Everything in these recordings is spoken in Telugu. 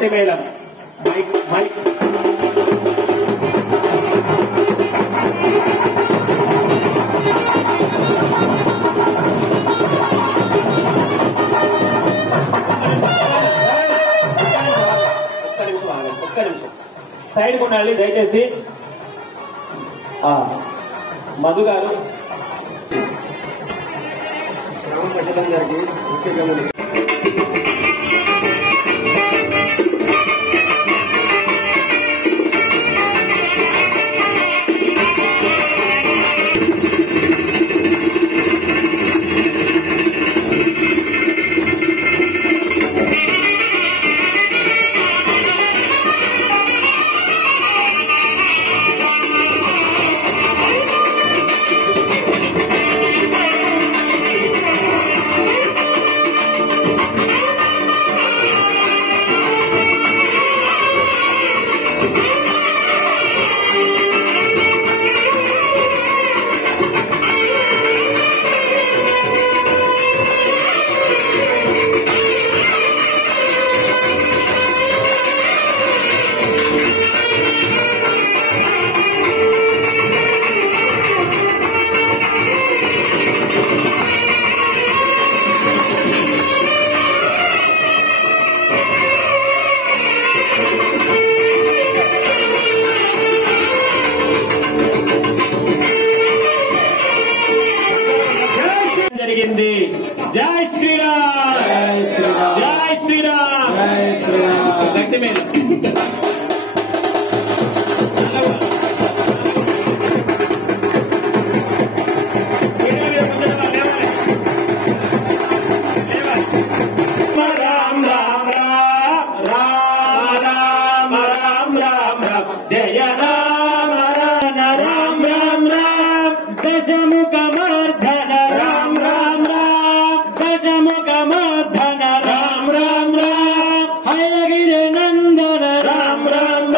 గట్టి మేళం మైక్ మైక్ ఒక్క నిమిషం సైడ్ ఉండాలి దయచేసి. మధు గారు జరిగింది. జై శ్రీరామ్, జై శ్రీరామ్, జై శ్రీరామ్. గట్టి మేళం రామ్ రామ్ రామ్ రామ రామ రామ రామ జయ రామ రామ రామ రామ దశముఖమర్ధన రామ రామ రామ దశముఖమర్ధన రామ రామ రామ హయగిరి నందన రామ రామ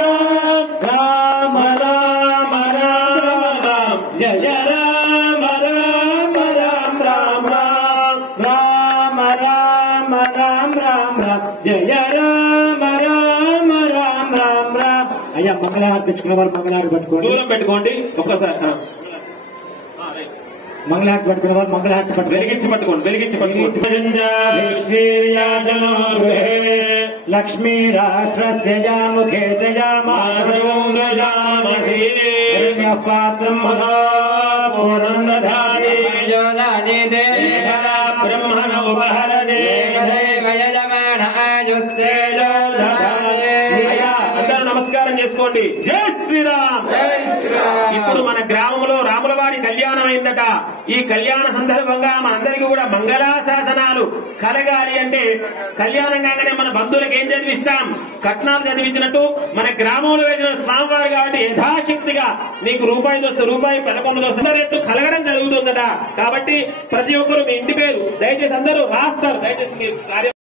రామ రామ రామ రామ జయ రామ రామ రామ రామ రామ రామ రామ రామ జయ రామ రామ రామ రామ రామ. అయ్యా మంగళహారతి తెచ్చుకున్న వారు మంగళహారతి పట్టుకోండి, దూరం పెట్టుకోండి. ఒక్కసారి మంగళహారతి పట్టుకున్న వారు మంగళహారతి పట్టుకోండి, వెలిగించి పట్టుకోండి, వెలిగించి పట్టుకోండి. లక్ష్మీ రాష్ట్రస్య ముఖే పాత్రం బ్రహ్మణ ఉపహరణే అందరూ నమస్కారం చేసుకోండి. జై శ్రీరామ్. ఇప్పుడు మన గ్రామంలో రాములవారి కళ్యాణం అయిందట. ఈ కళ్యాణ సందర్భంగా మనందరికీ కూడా మంగళాశాసనాలు కలగాలి అంటే కళ్యాణం కాగానే మన బంధువులకు ఏం చదివిస్తాం? కట్నాలు చదివించినట్టు మన గ్రామంలో వేసిన స్వామివారు కాబట్టి యథాశక్తిగా నీకు రూపాయి వస్తే రూపాయి, 11 వస్తే రేపు కలగడం జరుగుతుందట. కాబట్టి ప్రతి ఒక్కరు మీ ఇంటి పేరు దయచేసి అందరూ రాస్తారు. దయచేసి మీరు కార్యం